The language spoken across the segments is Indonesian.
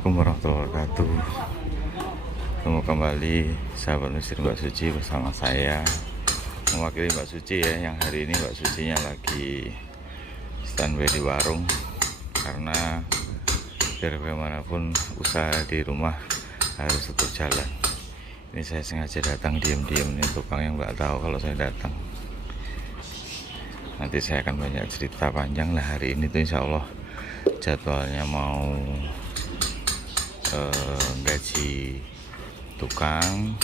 Assalamualaikum warahmatullahi wabarakatuh. Ketemu kembali sahabat Mesir Mbak Suci bersama saya, mewakili Mbak Suci ya. Yang hari ini Mbak Sucinya lagi standby di warung karena biar bagaimanapun usaha di rumah harus tetap jalan. Ini saya sengaja datang diam-diam, nih tukang yang nggak tahu kalau saya datang. Nanti saya akan banyak cerita panjang lah. Hari ini tuh insya Allah jadwalnya mau gaji tukang,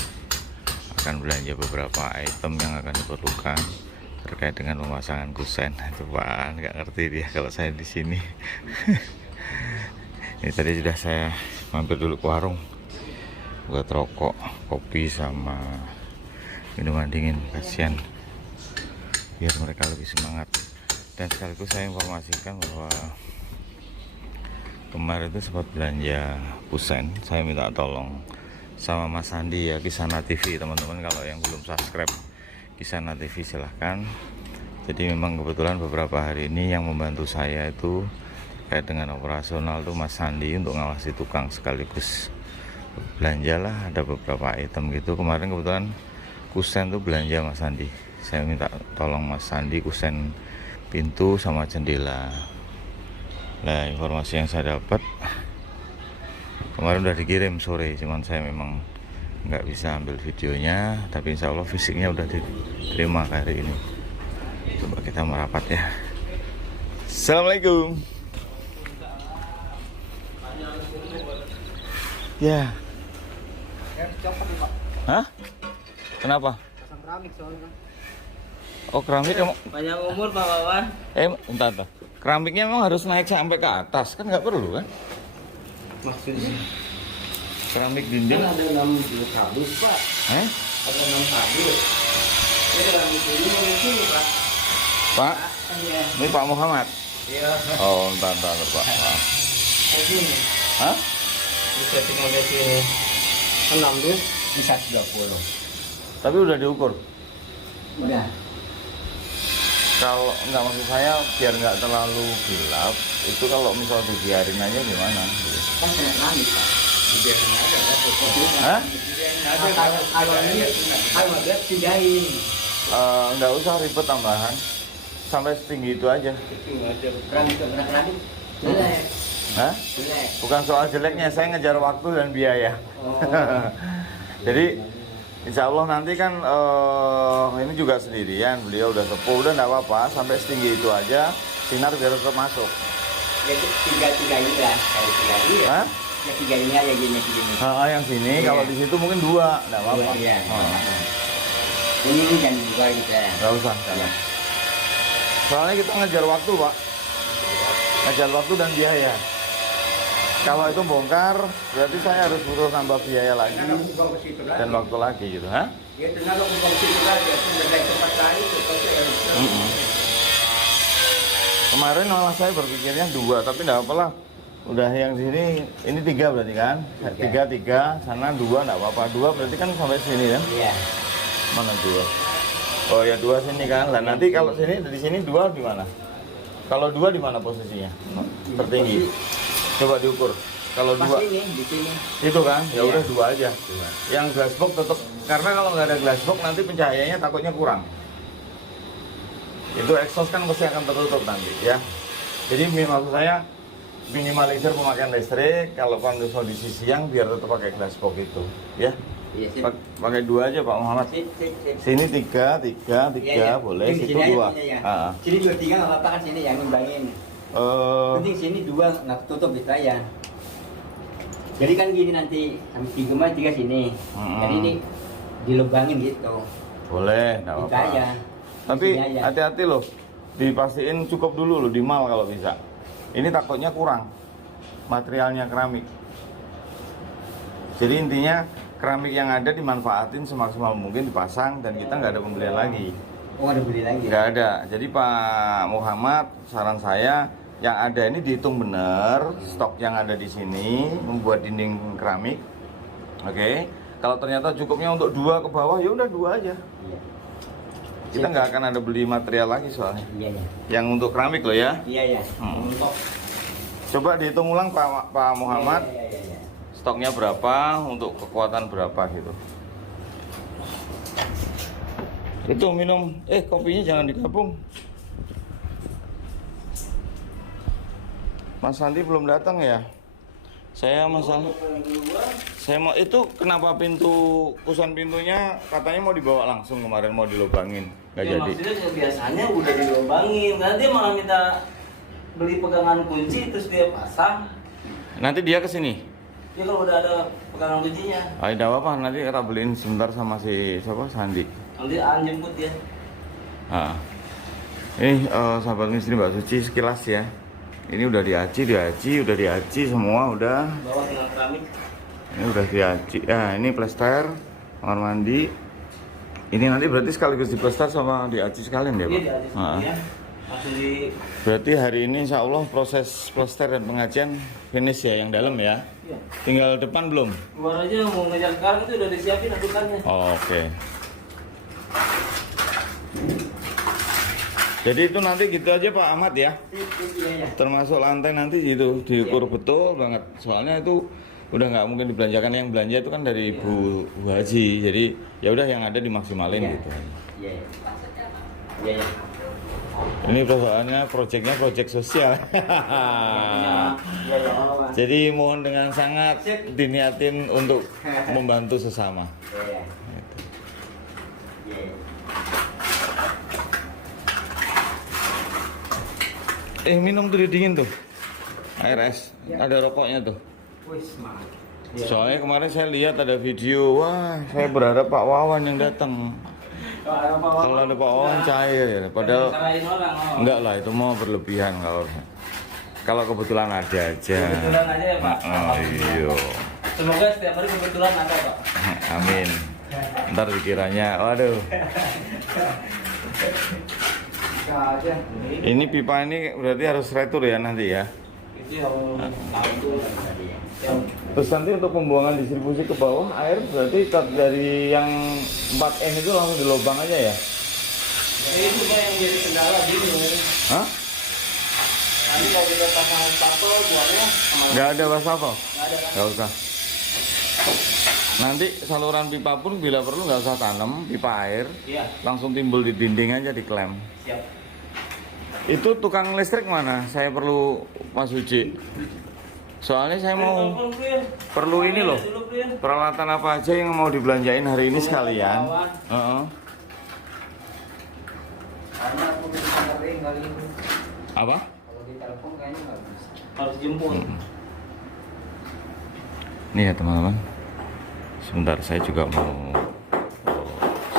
akan belanja beberapa item yang akan diperlukan terkait dengan pemasangan kusen. Itu Pak, nggak ngerti dia kalau saya di sini. Ini tadi sudah saya mampir dulu ke warung buat rokok, kopi sama minuman dingin, kasihan biar mereka lebih semangat. Dan sekaligus saya informasikan bahwa kemarin itu sempat belanja kusen, saya minta tolong sama Mas Andi ya, Kisana TV. Teman-teman kalau yang belum subscribe Kisana TV silahkan. Jadi memang kebetulan beberapa hari ini yang membantu saya itu terkait dengan operasional tuh Mas Andi untuk ngawasi tukang sekaligus belanjalah, ada beberapa item gitu. Kemarin kebetulan kusen tuh belanja Mas Andi, saya minta tolong Mas Andi kusen pintu sama jendela. Nah, informasi yang saya dapat kemarin udah dikirim sore, cuman saya memang nggak bisa ambil videonya, tapi insya Allah fisiknya udah diterima hari ini. Coba kita merapat ya. Assalamualaikum. Ya. Hah? Kenapa? Keramik soalnya. Oh, keramik emang Panjang umur Pak Wawan. entar. Keramiknya memang harus naik sampai ke atas, kan nggak perlu kan? Maksudnya? Keramik dinding. Kan ada 6 kardus Pak. Ada 6 kardus. Ini keramik dinding yang sini Pak. Pak, Iya. ini Pak Muhammad. Iya. Oh, entar Pak. Maaf. Di sini. Hah? Bisa tinggal di sini. 6 dus bisa 30. Tapi udah diukur. Udah. Kalau nggak, maksud saya biar nggak terlalu gelap, itu kalau misal dibiarin aja gimana? Kan kena keramik Pak. Dibiarkan aja ya. Hah? Kalau ini kalau dia pindahin. Nggak usah ribet tambahan, sampai setinggi itu aja. Keramik jelek. Hah? Jelek. Bukan soal jeleknya, saya ngejar waktu dan biaya. Oh. Jadi insya Allah nanti kan ini juga sendirian, beliau udah sepuh, udah nggak apa-apa, sampai setinggi itu aja, sinar biar tetap masuk. Ya tiga ini lah, kalau 3 ini ya. Hah? Ya 3 ini aja gini. Yang sini, Iya. kalau di situ mungkin 2, nggak apa-apa. Iya. Oh. Ini kan juga gitu ya. Nggak usah. Iya. Soalnya kita ngejar waktu Pak, ngejar waktu dan biaya. Kalau itu bongkar, berarti saya harus butuh nambah biaya lagi dan waktu lagi gitu, ha? Ya tenaga bukan situ lagi, aku dari tempat lain itu pasti harus. Kemarin malah saya berpikirnya 2, tapi nggak apalah. Udah yang di sini, ini 3 berarti kan? 3, sana 2 nggak apa-apa. 2 berarti kan sampai sini kan? Iya. Mana 2? Oh ya 2 sini kan? Lah nanti kalau sini, dari sini 2 di mana? Kalau 2 di mana posisinya? Tertinggi. Coba diukur. Kalau 2 Ini di sini. itu kan, ya Iya. udah 2 aja. Yang glass box tetap, karena kalau nggak ada glass box nanti pencahayaannya takutnya kurang. Itu exhaust kan pasti akan tertutup nanti ya. Jadi maksud saya minimalisir pemakaian listrik. Kalau kondisi siang biar tetap pakai glass box itu ya. Iya sih. Pakai 2 aja Pak Muhammad. Sini 3, Iya. boleh. Di Situ sini 2. aja, sini ya. Sini 2, 3 nggak apa-apa kan, sini yang nimbangin. Penting sini 2 nggak tutup bisa ya. Jadi kan gini nanti sampai 3 sini. Jadi ini dilubangin gitu. Boleh, nggak Gitu apa-apa. aja. Tapi Di sini aja. hati-hati loh, dipastiin cukup dulu loh di mal kalau bisa. Ini takutnya kurang materialnya keramik. Jadi intinya keramik yang ada dimanfaatin semaksimal mungkin, dipasang, dan kita nggak ada pembelian lagi. Oh, ada beli lagi. Nggak ada. Jadi Pak Muhammad, saran saya yang ada ini dihitung bener stok yang ada di sini membuat dinding keramik. Oke. Kalau ternyata cukupnya untuk 2 ke bawah, ya udah 2 aja. Iya. Kita nggak akan ada beli material lagi soalnya. Iya ya. Yang untuk keramik loh ya. Iya ya. Coba dihitung ulang Pak Muhammad. Iya. stoknya berapa, untuk kekuatan berapa gitu. Itu minum, kopinya jangan digabung. Mas Sandi belum datang ya? Saya mau itu kenapa kusen pintunya katanya mau dibawa langsung, kemarin mau dilobangin, nggak ya, jadi. Maksudnya biasanya udah dilobangin, nanti malah minta beli pegangan kunci terus dia pasang. Nanti dia kesini. Ya kalau udah ada pegangan kuncinya. Tidak apa-apa, nanti kita beliin sebentar sama si siapa, Sandi. Nanti jemput ya. Nah, ini sahabat misteri Mbak Suci sekilas ya. Ini udah diaci semua udah. Bawa tinggal keramik. Ini udah diaci. Ya, ini plester, kamar mandi. Ini nanti berarti sekaligus diplester sama diaci sekalian ya, Pak? Iya, diaci sekalian. Langsung di. Berarti hari ini insya Allah proses plester dan pengacian finish ya, yang dalam ya? Iya. Tinggal depan belum? Luar aja mau ngejar sekarang itu udah disiapin adukannya. Oh, oke. Jadi itu nanti gitu aja Pak Ahmad ya? Termasuk lantai nanti itu diukur betul banget. Soalnya itu udah nggak mungkin dibelanjakan, yang belanja itu kan dari Bu Haji. Jadi ya udah yang ada dimaksimalin gitu. Iya. Ini persoalannya proyeknya proyek sosial. Jadi mohon dengan sangat diniatin untuk membantu sesama. Minum tuh dingin tuh. Air es, ada rokoknya tuh. Soalnya kemarin saya lihat ada video, wah saya berharap Pak Wawan yang datang. Kalau ada Pak Wawan cair ya, padahal enggak lah, itu mau berlebihan kalau kebetulan ada aja. Kebetulan aja ya Pak. Oh iya. Semoga setiap hari kebetulan ada Pak. Amin. Ntar dikiranya, waduh. Ini pipa ini berarti harus retur ya nanti ya. Terus nanti untuk pembuangan distribusi ke bawah air berarti dari yang 4N itu langsung di lubang aja ya? Itu Pak yang jadi kendala bingung. Hah? Nanti kalau kita pasang stapel buangnya kemana? Nggak ada wastafel? Nggak ada kan? Nggak usah. Nanti saluran pipa pun bila perlu nggak usah tanam pipa air, Iya. langsung timbul di dinding aja, diklem. Siap. Itu tukang listrik mana? Saya perlu Mas Uci. Soalnya saya mau perlu ini loh, peralatan apa aja yang mau dibelanjain hari ini sekalian. Apa? Kalau di telepon kayaknya nggak bisa. Harus jemput. Nih ya teman-teman. Sebentar saya juga mau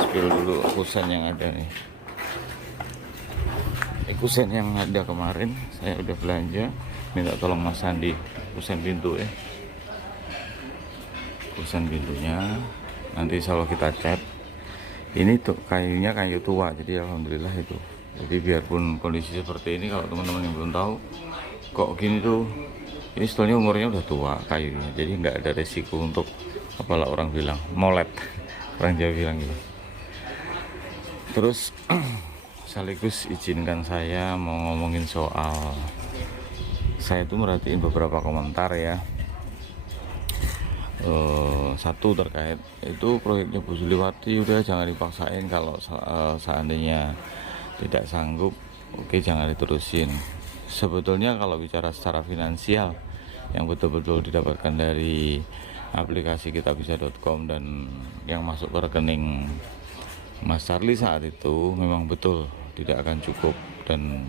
spill dulu kusen yang ada nih. Kusen yang ada kemarin saya udah belanja, minta tolong Mas Sandi kusen pintu ya. Kusen pintunya nanti insya Allah kita cat. Ini tuh kayunya kayu tua, jadi alhamdulillah itu. Jadi biarpun kondisi seperti ini, kalau teman-teman yang belum tahu kok gini tuh, ini sebetulnya umurnya udah tua kayunya, jadi nggak ada resiko untuk apalah orang bilang molet, orang Jawa bilang gitu. Terus sekaligus izinkan saya mau ngomongin soal, saya tuh merhatiin beberapa komentar ya. Satu terkait itu proyeknya Bu Suliwati, udah jangan dipaksain, kalau seandainya tidak sanggup, oke jangan diterusin. Sebetulnya kalau bicara secara finansial yang betul-betul didapatkan dari aplikasi kitabisa.com dan yang masuk ke rekening Mas Charlie saat itu memang betul tidak akan cukup, dan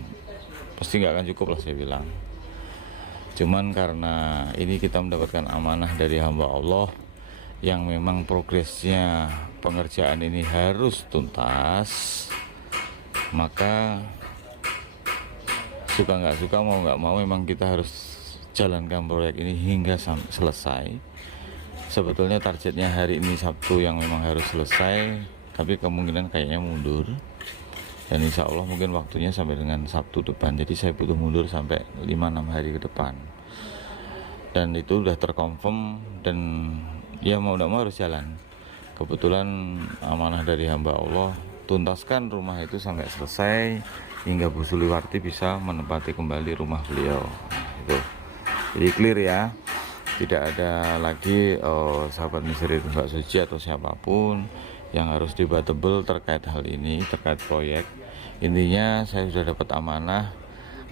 pasti nggak akan cukup lah saya bilang. Cuman karena ini kita mendapatkan amanah dari hamba Allah yang memang progresnya pengerjaan ini harus tuntas, maka suka nggak suka, mau nggak mau, memang kita harus jalankan proyek ini hingga selesai. Sebetulnya targetnya hari ini Sabtu yang memang harus selesai, tapi kemungkinan kayaknya mundur, dan insya Allah mungkin waktunya sampai dengan Sabtu depan. Jadi saya butuh mundur sampai 5-6 hari ke depan, dan itu udah terkonfirm, dan ya mau tidak mau harus jalan. Kebetulan amanah dari hamba Allah, tuntaskan rumah itu sampai selesai hingga Bu Suliwarti bisa menempati kembali rumah beliau. Itu jadi clear ya. tidak ada lagi sahabat misteri Mbak Suci atau siapapun yang harus debatable terkait hal ini, terkait proyek. Intinya saya sudah dapat amanah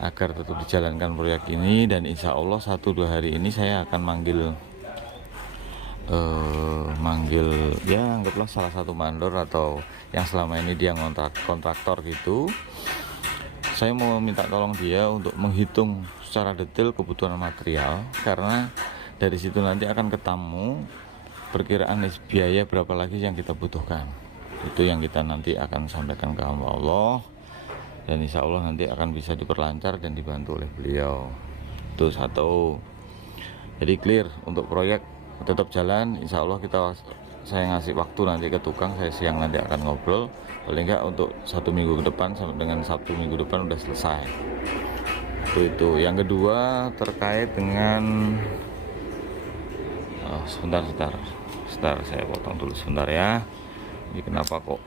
agar tetap dijalankan proyek ini, dan insya Allah 1-2 hari ini saya akan manggil ya anggaplah salah satu mandor atau yang selama ini dia kontraktor gitu. Saya mau minta tolong dia untuk menghitung secara detail kebutuhan material, karena dari situ nanti akan ketemu perkiraan biaya berapa lagi yang kita butuhkan. Itu yang kita nanti akan sampaikan ke hamba Allah, dan insya Allah nanti akan bisa diperlancar dan dibantu oleh beliau. Itu satu. Jadi clear untuk proyek tetap jalan. Insya Allah saya ngasih waktu nanti ke tukang, saya siang nanti akan ngobrol, paling enggak untuk 1 minggu ke depan sampai dengan Sabtu minggu depan udah selesai. Itu yang kedua terkait dengan sebentar saya potong dulu sebentar ya. Ini kenapa kok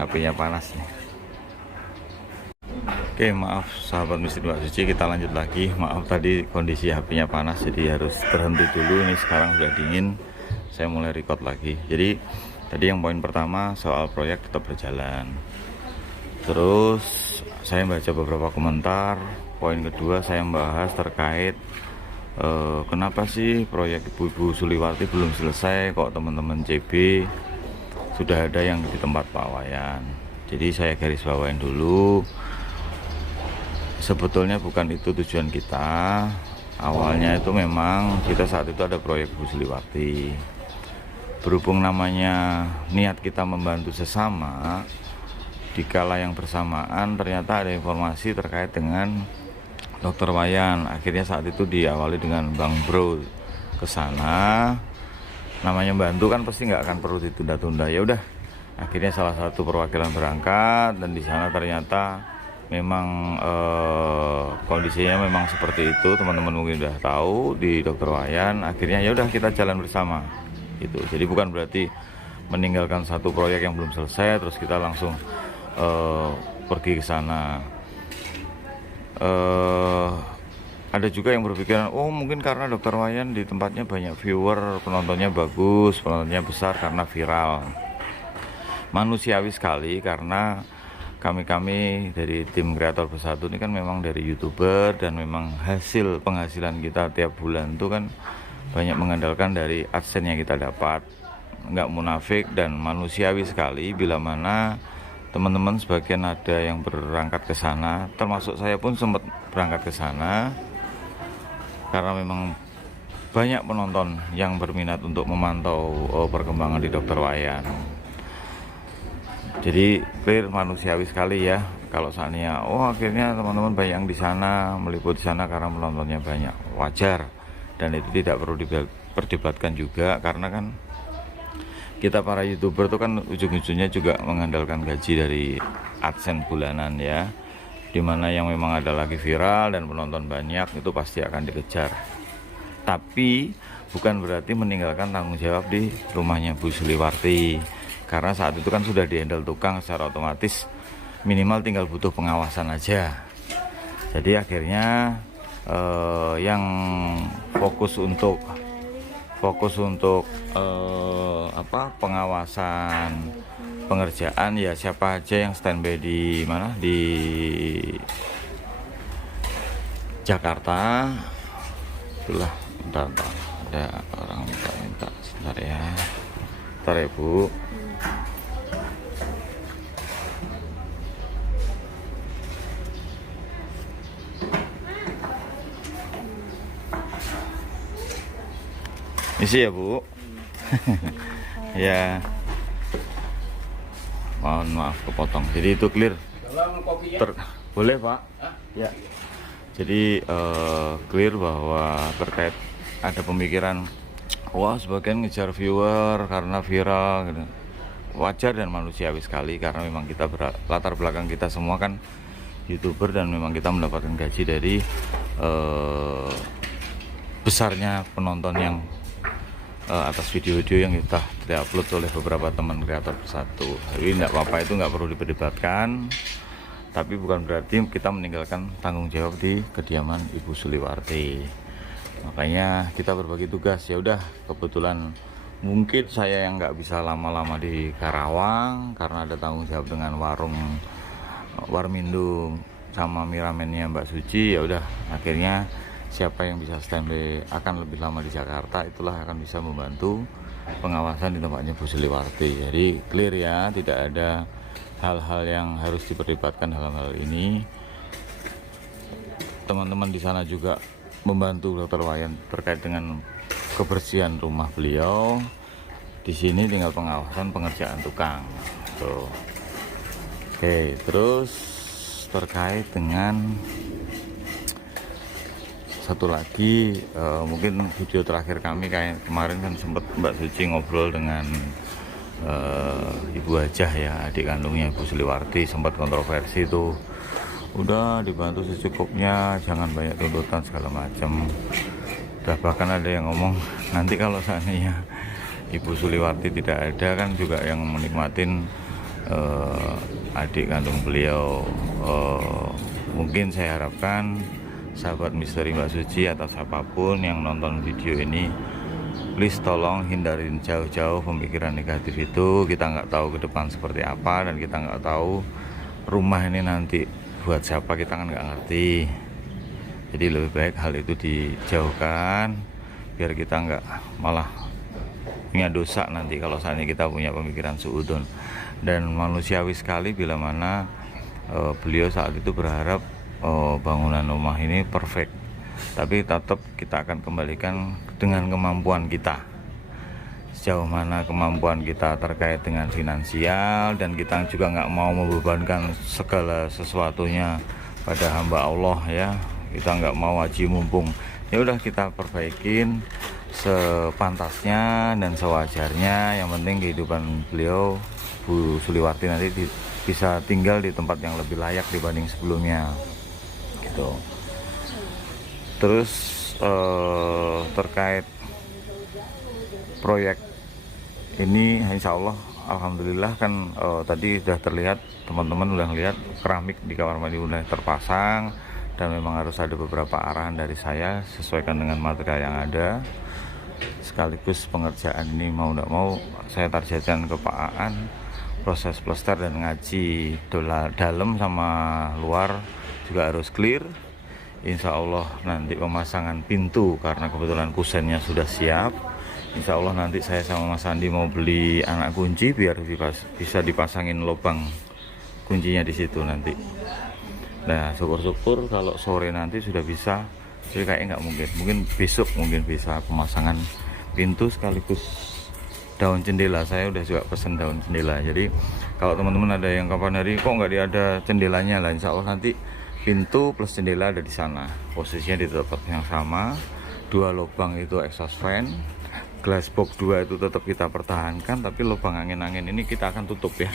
HP-nya panas nih? Oke, maaf sahabat misteri Mbak Suci, kita lanjut lagi. Maaf tadi kondisi HP-nya panas jadi harus berhenti dulu. Ini sekarang sudah dingin, saya mulai record lagi. Jadi tadi yang poin pertama soal proyek tetap berjalan. Terus saya baca beberapa komentar. Poin kedua saya membahas terkait kenapa sih proyek Ibu Suliwarti belum selesai, kok teman-teman CB sudah ada yang di tempat Pak Wayan. Jadi saya garis bawain dulu, sebetulnya bukan itu tujuan kita. Awalnya itu memang kita saat itu ada proyek Bu Suliwarti. Berhubung namanya niat kita membantu sesama, di kala yang bersamaan ternyata ada informasi terkait dengan Dokter Wayan. Akhirnya saat itu diawali dengan Bang Bro ke sana. Namanya bantu kan pasti nggak akan perlu ditunda-tunda. Ya udah, akhirnya salah satu perwakilan berangkat, dan di sana ternyata memang kondisinya memang seperti itu. Teman-teman mungkin udah tahu di Dokter Wayan. Akhirnya ya udah kita jalan bersama. Gitu. Jadi bukan berarti meninggalkan satu proyek yang belum selesai terus kita langsung pergi ke sana. Ada juga yang berpikiran, oh mungkin karena Dokter Wayan di tempatnya banyak viewer, penontonnya bagus, penontonnya besar karena viral. Manusiawi sekali, karena kami dari tim Kreator Bersatu ini kan memang dari YouTuber, dan memang hasil penghasilan kita tiap bulan itu kan banyak mengandalkan dari AdSense yang kita dapat. Nggak munafik dan manusiawi sekali bila mana teman-teman sebagian ada yang berangkat ke sana, termasuk saya pun sempat berangkat ke sana karena memang banyak penonton yang berminat untuk memantau perkembangan di Dokter Wayan. Jadi clear, manusiawi sekali ya kalau saatnya akhirnya teman-teman banyak yang di sana, meliput di sana karena penontonnya banyak. Wajar, dan itu tidak perlu diperdebatkan juga, karena kan kita para YouTuber itu kan ujung-ujungnya juga mengandalkan gaji dari AdSense bulanan ya, dimana yang memang ada lagi viral dan penonton banyak itu pasti akan dikejar. Tapi bukan berarti meninggalkan tanggung jawab di rumahnya Bu Suliwarti, karena saat itu kan sudah dihandle tukang secara otomatis, minimal tinggal butuh pengawasan aja. Jadi akhirnya yang fokus untuk pengawasan pengerjaan ya siapa aja yang standby di mana di Jakarta. Itulah, bentar ada orang minta sebentar ya, bentar ya Bu. Isi ya Bu. Ya, mohon maaf kepotong. Jadi itu clear. Boleh Pak? Ya. Jadi clear bahwa terkait ada pemikiran, wah sebagian ngejar viewer karena viral gitu. Wajar dan manusiawi sekali, karena memang kita latar belakang kita semua kan YouTuber, dan memang kita mendapatkan gaji dari besarnya penonton yang atas video-video yang kita diupload oleh beberapa teman Kreator Bersatu. Jadi tidak apa-apa, itu nggak perlu diperdebatkan. Tapi bukan berarti kita meninggalkan tanggung jawab di kediaman Ibu Suliwarti. Makanya kita berbagi tugas. Ya udah, kebetulan mungkin saya yang nggak bisa lama-lama di Karawang karena ada tanggung jawab dengan Warmindo sama Miramennya Mbak Suci. Ya udah, akhirnya siapa yang bisa standby akan lebih lama di Jakarta, itulah akan bisa membantu pengawasan di tempatnya Bu Suliwarti. Jadi clear ya, tidak ada hal-hal yang harus diperdebatkan dalam hal ini. Teman-teman di sana juga membantu Dr. Wayan terkait dengan kebersihan rumah beliau. Di sini tinggal pengawasan pengerjaan tukang. Tuh. Oke, terus terkait dengan satu lagi, mungkin video terakhir kami kayak kemarin kan sempat Mbak Suci ngobrol dengan Ibu Hajah ya, adik kandungnya Ibu Suliwarti, sempat kontroversi tuh. Udah dibantu secukupnya, jangan banyak tuntutan segala macam. Udah bahkan ada yang ngomong nanti kalau seandainya Ibu Suliwarti tidak ada kan juga yang menikmatin adik kandung beliau. Mungkin saya harapkan sahabat misteri Mbak Suci atau siapapun yang nonton video ini, please tolong hindarin jauh-jauh pemikiran negatif itu. Kita nggak tahu ke depan seperti apa, dan kita nggak tahu rumah ini nanti buat siapa, kita kan nggak ngerti. Jadi lebih baik hal itu dijauhkan biar kita nggak malah punya dosa nanti kalau saatnya kita punya pemikiran suudon. Dan manusiawi sekali bila mana beliau saat itu berharap bangunan rumah ini perfect, tapi tetap kita akan kembalikan dengan kemampuan kita. Sejauh mana kemampuan kita terkait dengan finansial, dan kita juga nggak mau membebankan segala sesuatunya pada hamba Allah ya. Kita nggak mau haji mumpung. Ya udah, kita perbaikin sepantasnya dan sewajarnya. Yang penting kehidupan beliau Bu Suliwarti nanti bisa tinggal di tempat yang lebih layak dibanding sebelumnya gitu. Terus terkait proyek ini, insya Allah alhamdulillah kan tadi sudah terlihat, teman-teman udah lihat keramik di kamar mandi udah terpasang, dan memang harus ada beberapa arahan dari saya sesuaikan dengan material yang ada. Sekaligus pengerjaan ini mau tidak mau saya targetkan ke Pak Aan, proses plester dan ngaji dalam sama luar juga harus clear. Insya Allah nanti pemasangan pintu, karena kebetulan kusennya sudah siap. Insya Allah nanti saya sama Mas Andi mau beli anak kunci biar bisa dipasangin lubang kuncinya di situ nanti. Nah, syukur-syukur kalau sore nanti sudah bisa. Jadi kayaknya nggak mungkin besok mungkin bisa pemasangan pintu sekaligus daun jendela. Saya udah juga pesen daun jendela. Jadi kalau teman-teman ada yang kapan hari kok nggak ada jendelanya lah, insya Allah nanti pintu plus jendela ada di sana. Posisinya di tempat yang sama. 2 lubang itu exhaust fan. Glass box 2 itu tetap kita pertahankan, tapi lubang angin-angin ini kita akan tutup ya.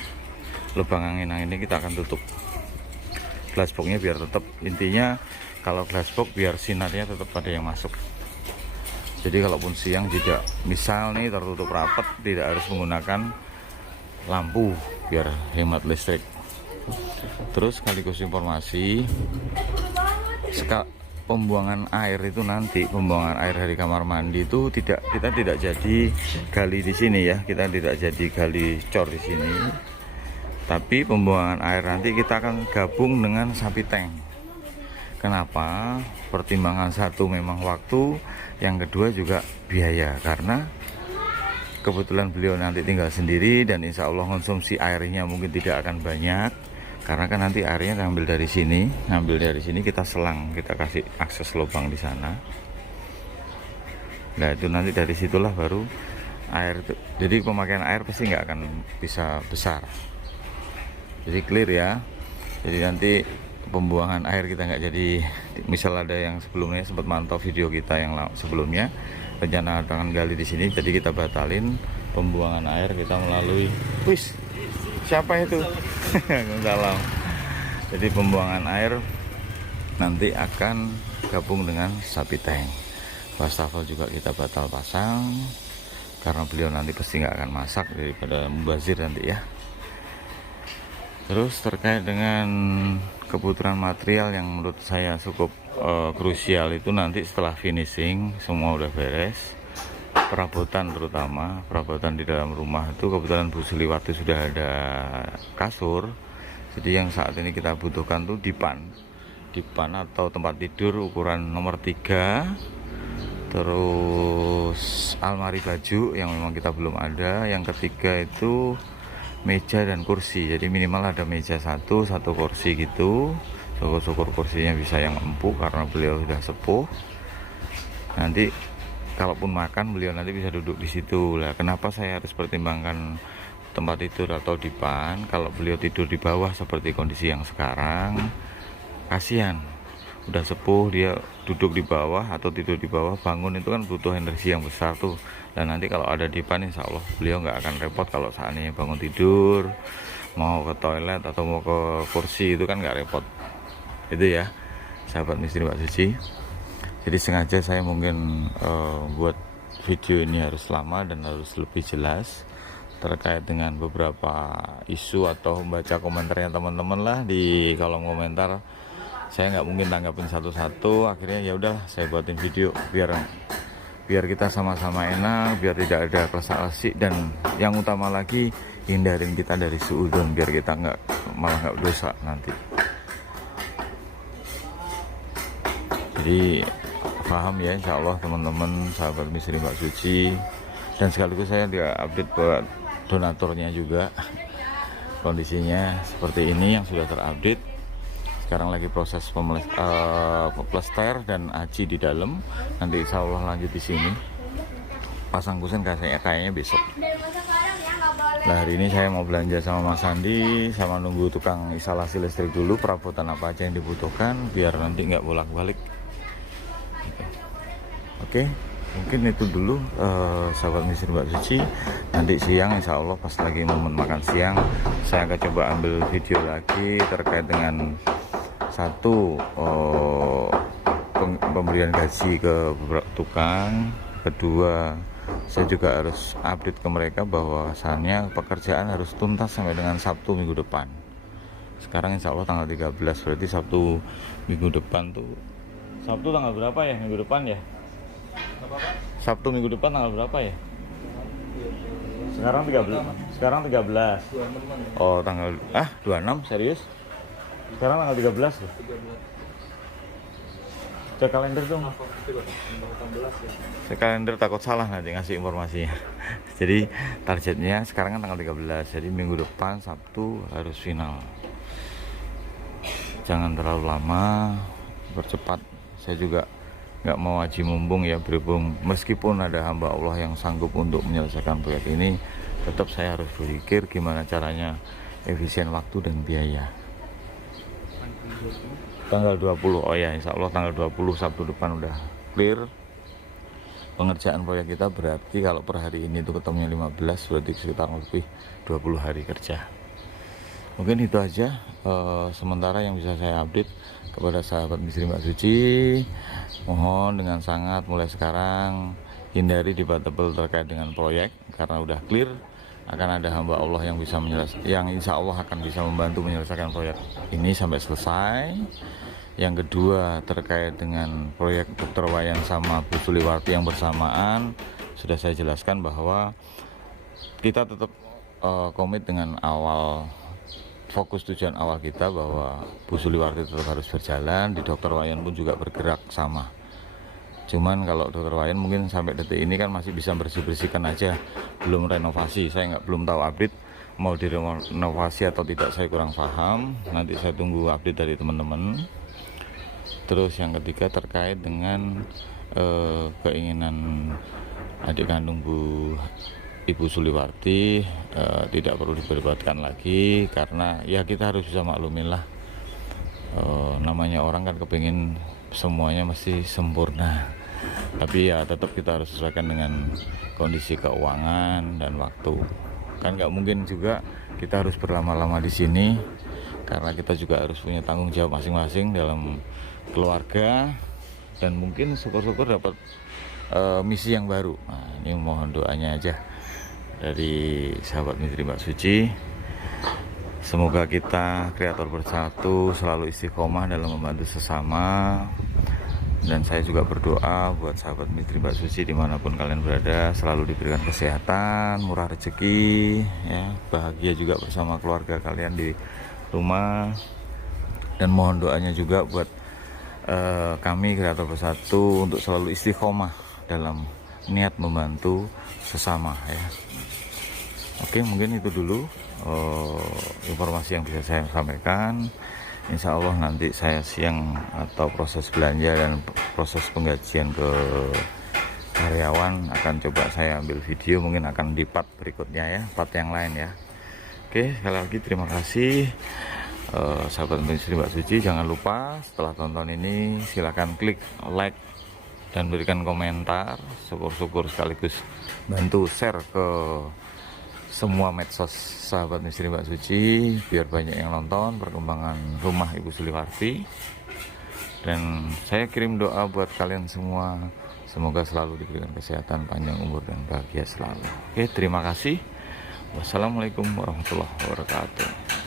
Lubang angin-angin ini kita akan tutup. Glass boxnya biar tetap, intinya kalau glass box biar sinarnya tetap ada yang masuk. Jadi kalaupun siang tidak, misal nih tertutup rapat, tidak harus menggunakan lampu biar hemat listrik. Terus sekaligus informasi, pembuangan air itu nanti, pembuangan air dari kamar mandi itu kita tidak jadi gali di sini ya, kita tidak jadi gali cor di sini. Tapi pembuangan air nanti kita akan gabung dengan sapi tank. Kenapa? Pertimbangan satu memang waktu, yang kedua juga biaya, karena kebetulan beliau nanti tinggal sendiri dan insya Allah konsumsi airnya mungkin tidak akan banyak. Karena kan nanti airnya ngambil dari sini kita selang, kita kasih akses lubang di sana. Nah itu nanti dari situlah baru air itu. Jadi pemakaian air pasti nggak akan bisa besar. Jadi clear ya. Jadi nanti pembuangan air kita nggak jadi, misal ada yang sebelumnya sempat mantau video kita yang sebelumnya, rencana akan gali di sini, jadi kita batalin pembuangan air, kita melalui siapa itu? Salam. Jadi pembuangan air nanti akan gabung dengan sapi tank. Wastafel juga kita batal pasang karena beliau nanti pasti nggak akan masak daripada mubazir nanti ya. Terus terkait dengan kebutuhan material yang menurut saya cukup krusial itu nanti setelah finishing semua udah beres, perabotan terutama perabotan di dalam rumah itu kebetulan Bu Suliwarti sudah ada kasur. Jadi yang saat ini kita butuhkan tuh dipan atau tempat tidur ukuran nomor 3, terus almari baju yang memang kita belum ada, yang ketiga itu meja dan kursi. Jadi minimal ada meja satu kursi gitu. Syukur-syukur kursinya bisa yang empuk karena beliau sudah sepuh. Nanti kalaupun makan beliau nanti bisa duduk di situ lah. Kenapa saya harus pertimbangkan tempat tidur atau dipan? Kalau beliau tidur di bawah seperti kondisi yang sekarang, kasihan, udah sepuh dia duduk di bawah atau tidur di bawah, bangun itu kan butuh energi yang besar tuh. Dan nanti kalau ada dipan insya Allah beliau nggak akan repot kalau seandainya bangun tidur mau ke toilet atau mau ke kursi, itu kan nggak repot. Itu ya sahabat misteri Mbak Suci. Jadi sengaja saya mungkin buat video ini harus lama dan harus lebih jelas terkait dengan beberapa isu atau membaca komentarnya teman-teman lah di kolom komentar. Saya nggak mungkin tanggapin satu-satu, akhirnya ya udah saya buatin video biar kita sama-sama enak, biar tidak ada klesak-klasik, dan yang utama lagi hindarin kita dari suudzon biar kita malah nggak dosa nanti. Jadi paham ya insya Allah teman-teman sahabat misteri Mbak Suci. Dan sekaligus saya dia update buat donaturnya juga, kondisinya seperti ini yang sudah terupdate. Sekarang lagi proses plester dan aci di dalam. Nanti insya Allah lanjut di sini. Pasang kusen kayaknya besok. Nah hari ini saya mau belanja sama Mas Sandi, sama nunggu tukang instalasi listrik dulu, perabotan apa aja yang dibutuhkan biar nanti nggak bolak-balik. Oke, mungkin itu dulu sahabat misteri Mbak Suci. Nanti siang insya Allah pas lagi momen makan siang saya akan coba ambil video lagi terkait dengan satu pemberian gaji ke tukang, kedua saya juga harus update ke mereka bahwasannya pekerjaan harus tuntas sampai dengan Sabtu minggu depan. Sekarang insya Allah tanggal 13, berarti Sabtu minggu depan tuh, Sabtu tanggal berapa ya minggu depan ya? Sabtu minggu depan tanggal berapa ya? Sekarang 13. Sekarang 13. Oh, tanggal 26 serius? Sekarang tanggal 13 loh. Cek kalender dong. Cek kalender, takut salah nanti ngasih informasinya. Jadi targetnya sekarang kan tanggal 13. Jadi minggu depan Sabtu harus final. Jangan terlalu lama, bercepat. Saya juga nggak mau haji mumpung ya, berhubung meskipun ada hamba Allah yang sanggup untuk menyelesaikan proyek ini, tetap saya harus berpikir gimana caranya efisien waktu dan biaya. Tanggal 20, oh ya insya Allah tanggal 20 Sabtu depan udah clear pengerjaan proyek kita. Berarti kalau per hari ini itu ketemunya 15, berarti sekitar lebih 20 hari kerja. Mungkin itu aja sementara yang bisa saya update kepada sahabat misteri Mbak Suci. Mohon dengan sangat mulai sekarang hindari debatable terkait dengan proyek, karena udah clear akan ada hamba Allah yang bisa yang insya Allah akan bisa membantu menyelesaikan proyek ini sampai selesai. Yang kedua terkait dengan proyek Dr. Wayan sama Bu Suliwarti yang bersamaan, sudah saya jelaskan bahwa kita tetap komit dengan fokus tujuan awal kita bahwa Bu Suliwarti tetap harus berjalan, di Dr. Wayan pun juga bergerak sama. Cuman kalau Dr. Wayan mungkin sampai detik ini kan masih bisa bersih-bersihkan aja, belum renovasi. Saya belum tahu update mau direnovasi atau tidak, saya kurang paham. Nanti saya tunggu update dari teman-teman. Terus yang ketiga terkait dengan keinginan adik kandung Ibu Suliwarti tidak perlu diperdebatkan lagi, karena ya kita harus bisa maklumin lah, namanya orang kan kepingin semuanya masih sempurna, tapi ya tetap kita harus sesuaikan dengan kondisi keuangan dan waktu. Kan nggak mungkin juga kita harus berlama-lama di sini, karena kita juga harus punya tanggung jawab masing-masing dalam keluarga, dan mungkin syukur-syukur dapat misi yang baru. Nah, ini mohon doanya aja dari sahabat misteri Mbak Suci. Semoga kita kreator bersatu selalu istiqomah dalam membantu sesama. Dan saya juga berdoa buat sahabat misteri Mbak Suci dimanapun kalian berada, selalu diberikan kesehatan, murah rezeki, ya, bahagia juga bersama keluarga kalian di rumah. Dan mohon doanya juga buat kami kreator bersatu untuk selalu istiqomah dalam niat membantu sesama, ya. Oke, mungkin itu dulu informasi yang bisa saya sampaikan. Insya Allah nanti saya siang atau proses belanja dan proses penggajian ke karyawan akan coba saya ambil video, mungkin akan di part berikutnya, ya, part yang lain, ya. Oke, sekali lagi terima kasih sahabat misteri Mbak Suci. Jangan lupa setelah tonton ini silahkan klik like dan berikan komentar, syukur-syukur sekaligus bantu share ke semua medsos sahabat misteri Mbak Suci biar banyak yang nonton perkembangan rumah Ibu Suliwarti. Dan saya kirim doa buat kalian semua, semoga selalu diberikan kesehatan, panjang umur dan bahagia selalu. Oke, terima kasih. Wassalamualaikum warahmatullahi wabarakatuh.